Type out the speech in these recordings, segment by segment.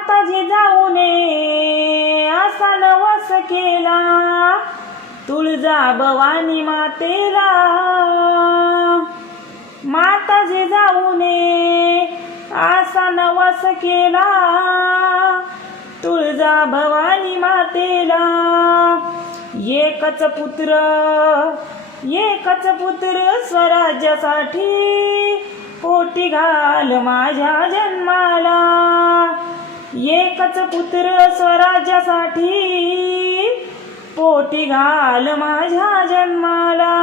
माताजी जाऊ असा नवस केला तुळजा भवानी मातेला माताजी जाऊ असा नवस केला तुळजा भवानी मातेला. एकच पुत्र एकच पुत्र स्वराज्यासाठी पोटी घाल माझ्या जन्माला. एकच पुत्र स्वराज्यासाठी. पोटी घाल माझ्या जन्माला.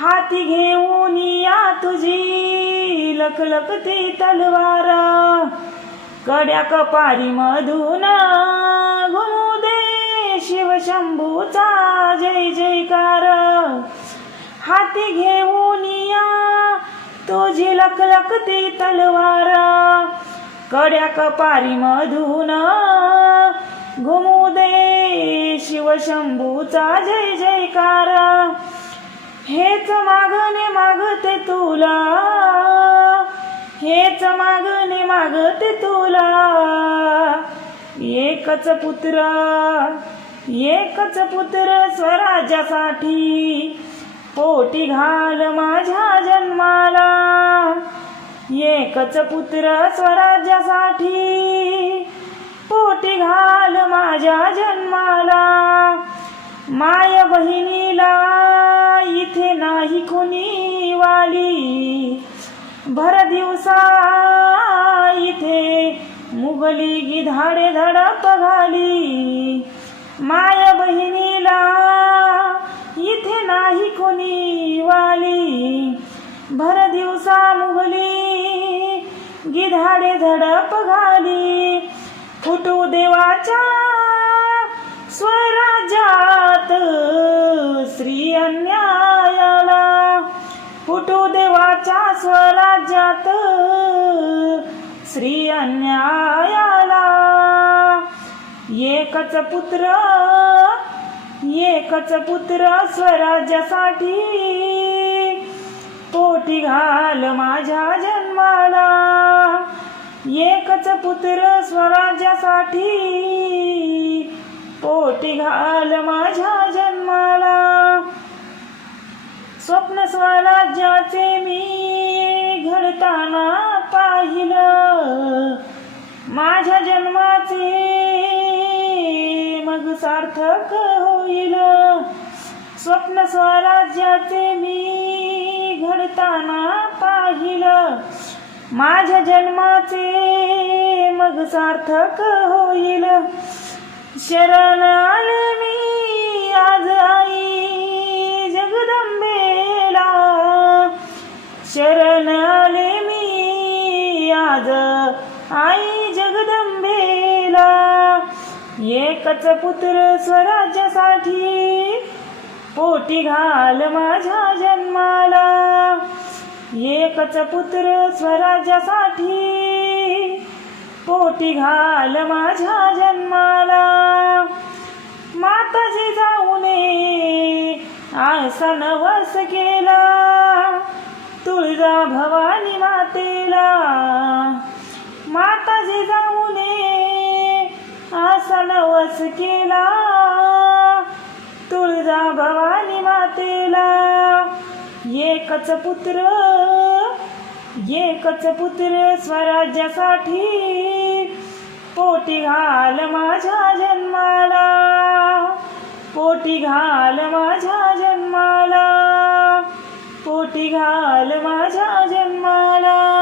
हाती घेऊन या तुझी लखलखती तलवार. कड्या कपारी मधून घुमू दे शिवशंभूचा जय जयकार. हाती घेऊन या तुझी लखलखती तलवार. कड्या कपारी मधून. घुमू दे शिवशंभूचा जय जयकार. हेच मागणे मागते तुला. हेच मागणे मागते तुला. एकच पुत्र एकच पुत्र स्वराज्यासाठी. पोटी घाल माझ्या जन्माला. एकच पुत्र स्वराज्यासाठी पोटी घाल माझ्या जन्माला. माय बहिणीला इथे नाही कोणी वाली. भर दिवसा इथे मुगली गिधाडे धडप घाली. माय बहिणीला इथे नाही कोणी वाली. धडप घाली. फुटू देवाच्या स्वराज्यात श्री अन्यायाला. फुटू देवाच्या स्वराज्यात श्री अन्यायाला. एकच पुत्र एकच पुत्र स्वराज्यासाठी. पोटी घाल माझ्या जन्माला. पुत्र स्वराज्यासाठी. पोटी घाल माझ्या जन्माला. स्वप्न स्वराज्याचे मी घडताना पाहिलं. माझ्या जन्माचे मग सार्थक होईल. स्वप्न स्वराज्याचे मी घडताना पाहिलं. माझ्या जन्माचे मग सार्थक होईल. शरण आले मी आज आई जगदंबेला. शरण आले मी आज आई जगदंबेला. एकच पुत्र स्वराज्यासाठी पोटी घाल माझ्या जन्माला. एकच पुत्र स्वराज्यासाठी पोटी घाल माझ्या जन्माला. माताजी जाऊ नये आसा नवस केला. तुळजा भवानी मातेला. माताजी जाऊ नये आसा नवस केला. तुळजा भवानी मातेला. एकच पुत्र एकच पुत्र स्वराज्यासाठी. पोटी घाल माझ्या जन्माला. पोटी घाल माझ्या जन्माला. पोटी घाल माझ्या जन्माला.